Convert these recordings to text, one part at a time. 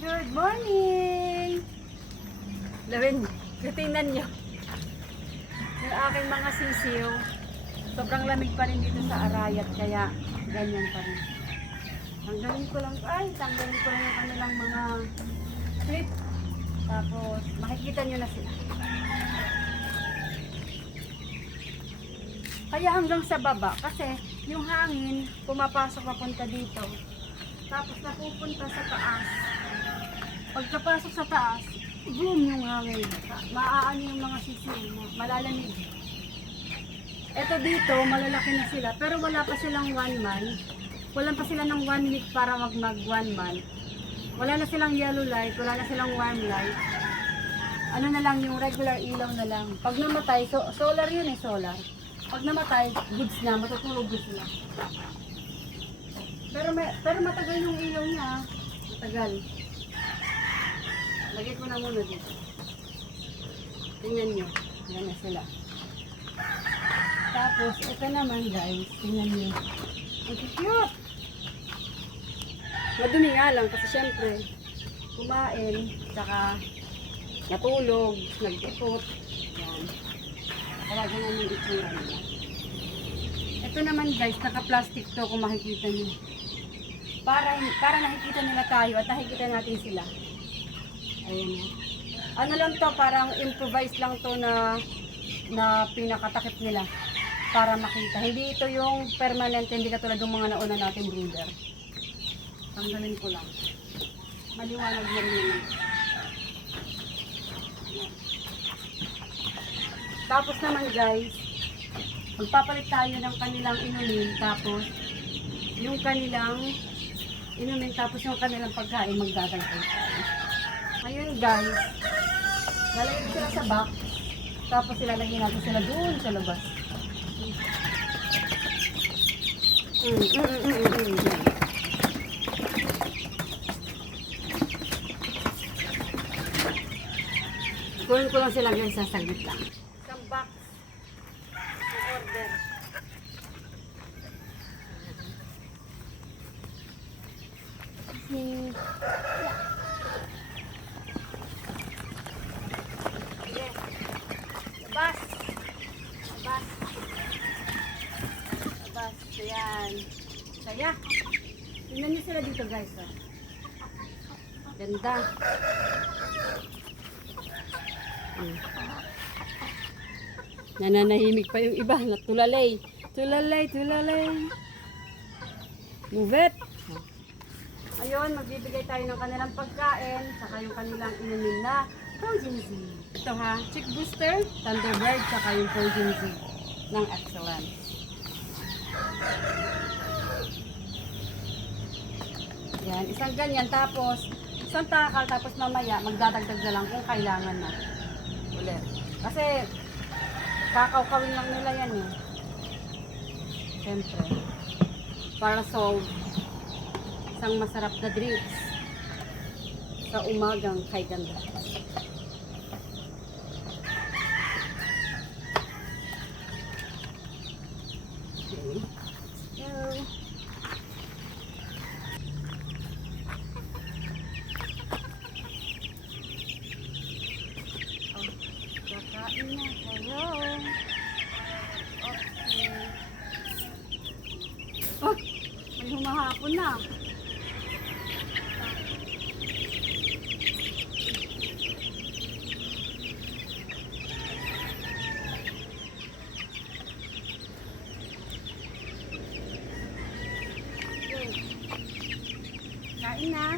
Good morning! Lawin, tingnan nyo. Yung aking mga sisiw, sobrang lamig pa rin dito sa Arayat, kaya ganyan pa rin. Tanggalin ko lang yung kanilang mga strip. Tapos, makikita nyo na sila. Kaya hanggang sa baba, kasi yung hangin, pumapasok papunta dito. Tapos napupunta sa taas. Pagkapasok sa taas, boom yung hangin. Maaano yung mga sisiw, malalamig. Ito dito, malalaki na sila, pero wala pa silang 1 month. Wala pa sila ng 1 week para mag 1 month. Wala na silang yellow light, wala na silang warm light. Ano na lang, yung regular ilaw na lang. Pag namatay, solar yun solar. Pag namatay, goods na, matutulog goods na. Pero matagal yung ilaw niya, matagal. Lagay ko na muna dito. Tingnan nyo, yan na sila. Tapos, ito naman guys, tingnan nyo. Ang cute! Madumi nga lang kasi syempre, kumain, tsaka natulog, nag-ipot. Yan. Kaya ganyan yung itsura nila. Ito naman guys, naka-plastic to kung makikita nyo. Para nakikita nila tayo at nakikita natin sila. Ayan. Ano lang to, parang improvise lang to na pinakatakip nila para makita. Hindi ito yung permanent, hindi katulad ng mga nauna natin brooder. Tanggalin ko lang. Maliwanag na rin yun. Tapos naman guys, magpapalit tayo ng kanilang inumin, tapos yung kanilang inumin, tapos yung kanilang pagkain, magdadagdag tayo. Ngayon guys, lalagay sila sa box, tapos ilalagay natin sila doon sa labas. Kunin ko lang sila guys, sasaglit lang. Isang box ng order. Labas. Ayan. Saya. Tingnan niyo sila dito guys. Oh. Ganda. Nananahimik pa yung iba. Tulalay. Move it. Ayun, magbibigay tayo ng kanilang pagkain, saka yung kanilang inumin na Frozen Z. Ito ha, Chick Booster, Thunderbird, saka yung Frozen Z ng Excellence. Yan, isang ganyan, tapos isang takal, tapos mamaya magdadagdag na lang kung kailangan na. Ulit. Kasi kakawkawin lang nila yan eh. Siyempre. Para solve isang masarap na drinks sa umagang kay ganda. Okay. Kakain na kayo. Okay. Oh, may humahapon na. Kain na.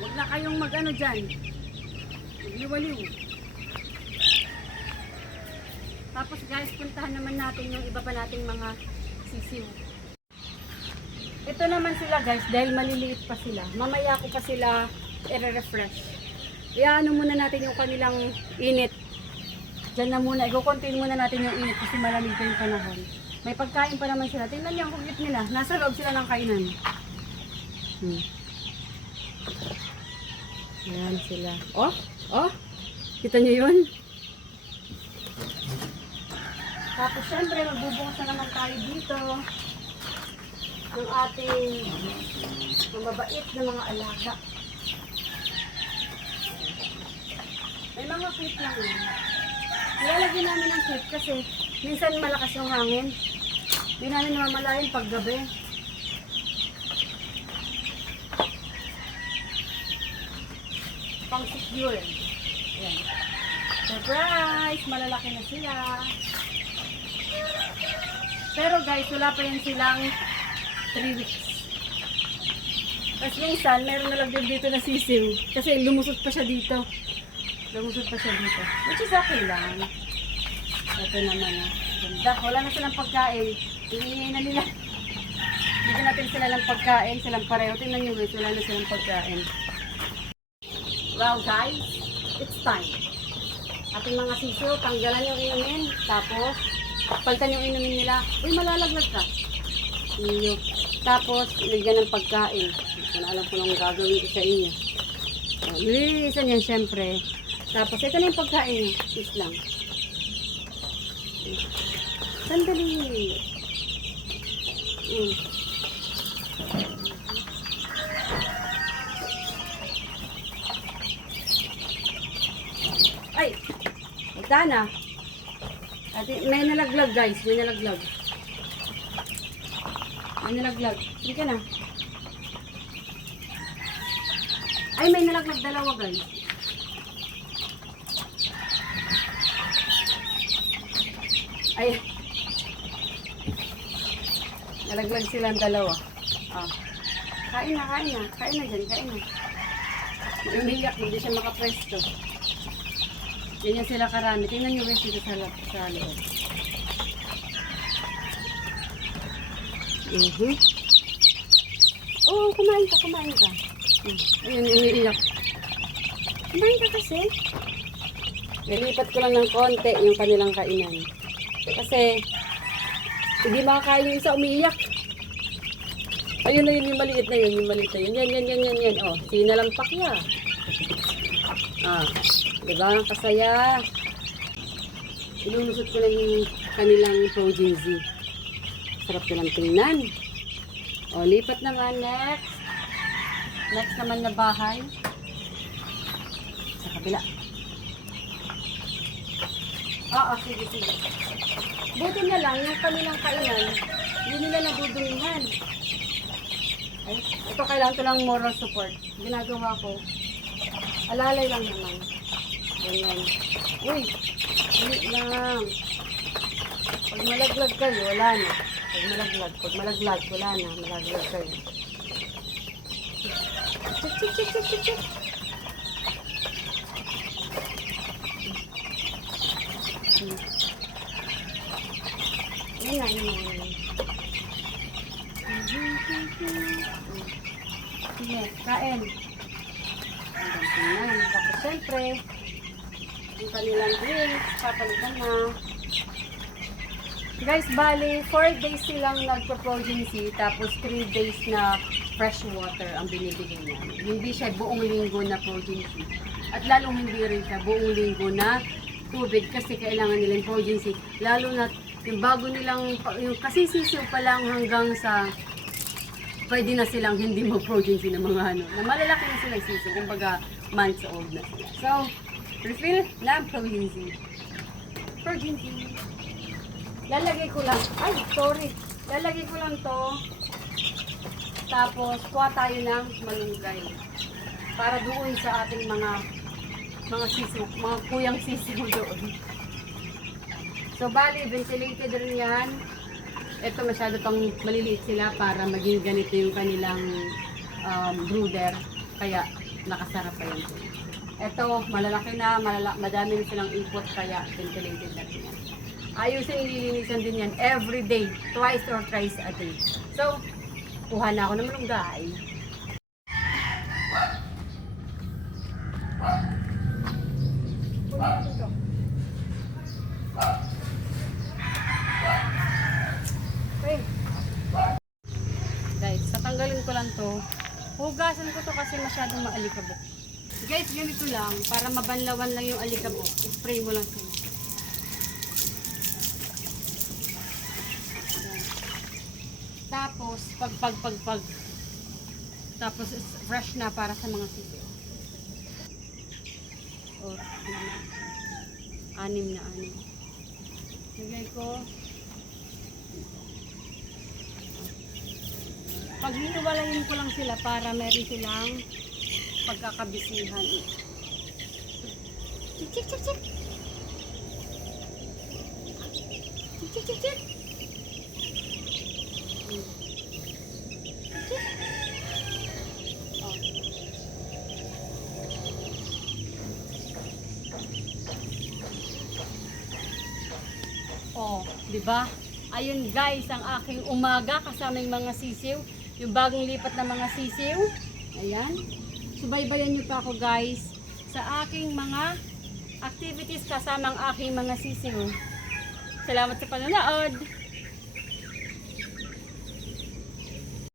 Huwag na kayong mag-ano dyan. Magliwaliw. Tapos guys, puntahan naman natin yung iba pa nating mga sisiw. Ito naman sila guys, dahil maliliit pa sila. Mamaya ko pa sila i-refresh. Iyaano muna natin yung kanilang init. Diyan na muna, i-contain muna natin yung init kasi malamig pa yung panahon. May pagkain pa naman sila. Tingnan niyo ang cute nila. Nasa loob sila ng kainan. Ayan sila. Oh, kita niyo yun? Tapos syempre magbubukas na naman tayo dito ng ating mababait na mga alaga. May mga clip lang yun. Nilalagyan namin ng clip kasi minsan malakas yung hangin. Hindi namin namamalayan pag gabi. Pang secure. Ayan. Surprise! Malalaki na sila. Pero guys, wala pa yan silang 3 weeks. Tapos minsan, meron na lang din dito na sisiw. Kasi lumusot pa siya dito. Lumusot pa siya dito. Which is okay lang. Ito naman ah. Ganda. Wala na silang pagkain. Iingay na nila. Bigyan natin sila ng pagkain. Silang pareho. Tingnan nyo guys. Wala na silang pagkain. Well guys, it's time. Ating mga sisiw, tanggalan yung inumin. Tapos, palitan yung inumin nila. Uy, malalaglag ka. Iyo. Tapos, ilagyan ng pagkain. Ito na alam ko lang gagawin ko sa inyo. Nililisan yan syempre. Tapos, ito na yung pagkain nyo. Is lang. Sandali. Ay! Ito na. May nalaglag guys. May nalaglag. May nalaglag. Hindi ka na. Ay, may nalaglag dalawa guys. Ay. Nalaglag silang dalawa. Ah. Kain na, kain na. Kain na dyan, kain na. Umiyak, hindi siya makapresto. Ganyan sila karami. Tingnan nyo guys dito sa loob. Oh, kumain ka, kumain ka. Ayun, umiiyak. Kumain ka kasi. Nilipat ko lang ng konti yung kanilang kainan. Kasi, hindi makakain yung isa umiiyak. Ayun na yun, yung maliit na yun, yung maliit na yun. Yan. Oh, sinalampak niya. Ah, diba? Kasaya. Ilulusot ko lang yung kanilang progeny. Sarap ko lang tingnan. O, lipat naman next. Next naman na bahay. Sa kabila. Oo, sige. Buti na lang, yung kanilang kainan, hindi nila nadudumihan. Ay, ito kailangan ko lang moral support. Ginagawa ko. Alalay lang naman. Ganyan. Uy, ulit lang. Pag malaglag kayo, wala na. Pag malaglag, wala na. Malaglag kayo. Chik. Yan. Sige, kain. Hanggang tapos syempre, yung kanilang drinks, papalitan na. Guys, bali, 4 days silang nagpa-progeny, tapos 3 days na fresh water ang binibigay niya. Hindi siya buong linggo na progeny. At lalong hindi rin siya buong linggo na tubig kasi kailangan nilang progeny. Lalo na yung bago nilang, yung kasi sisiw pa lang hanggang sa pwede na silang hindi mag-progeny ng mga ano. Na malalaki na sila sisiw, kumbaga months old na sila. So, refill na progeny. Lalagay ko lang, lalagay ko lang to. Tapos, kuha tayo ng malunggay. Para doon sa ating mga sisiw, mga kuyang sisiw doon. So, bali, ventilated rin yan. Ito, masyado pang maliliit sila para maging ganito yung kanilang brooder. Kaya, nakasarap pa yan. Ito, malalaki na, madami na silang ipot, kaya ventilated na rin yan. Ayusin, nililinisan din yan every day, twice or thrice a day. So, kuha na ako ng malunggay. Okay. Guys, tatanggalin ko lang to. Hugasan ko to kasi masyadong maalikabok. Guys, ganito lang. Para mabanlawan lang yung alikabok. Spray mo lang sila. Tapos, pag. Tapos, fresh na para sa mga sisiw. or anim na anim. Lagay ko. Paghiwalayin ko lang sila para meron silang pagkakabisihan. Chik, chik, chik, chik. Chik, chik, chik, chik. Oh, di ba? Ayun guys, ang aking umaga kasamang mga sisiw, yung bagong lipat na mga sisiw. Ayan. Subaybayan niyo pa ako guys sa aking mga activities kasama ang aking mga sisiw. Salamat sa panonood.